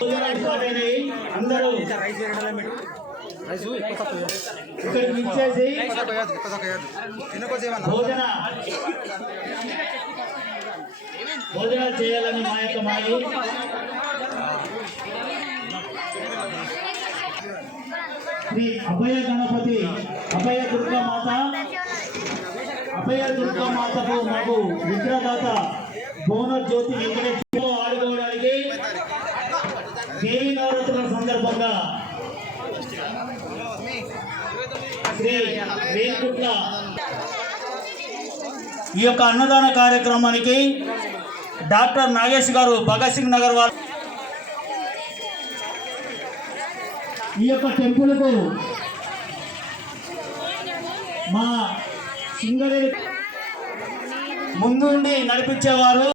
భోజనాలు అందరూ ఇక్కడికి ఇచ్చేసి భోజన భోజనాలు చేయాలని మా యొక్క మాది. శ్రీ అభయ గణపతి అభయ దుర్గా మాత అభయ దుర్గా మాతకు మాకు విగ్రహదాత భువన జ్యోతి వెంకటేశ్వర దేవి నవరాత్రుల సందర్భంగా శ్రీ రేణుకుట్ల ఈ యొక్క అన్నదాన కార్యక్రమానికి డాక్టర్ నాగేష్ గారు భగత్ సింగ్ నగర్ వారు ఈ యొక్క టెంపుల్కు మా సింగరేణి ముందుండి నడిపించేవారు.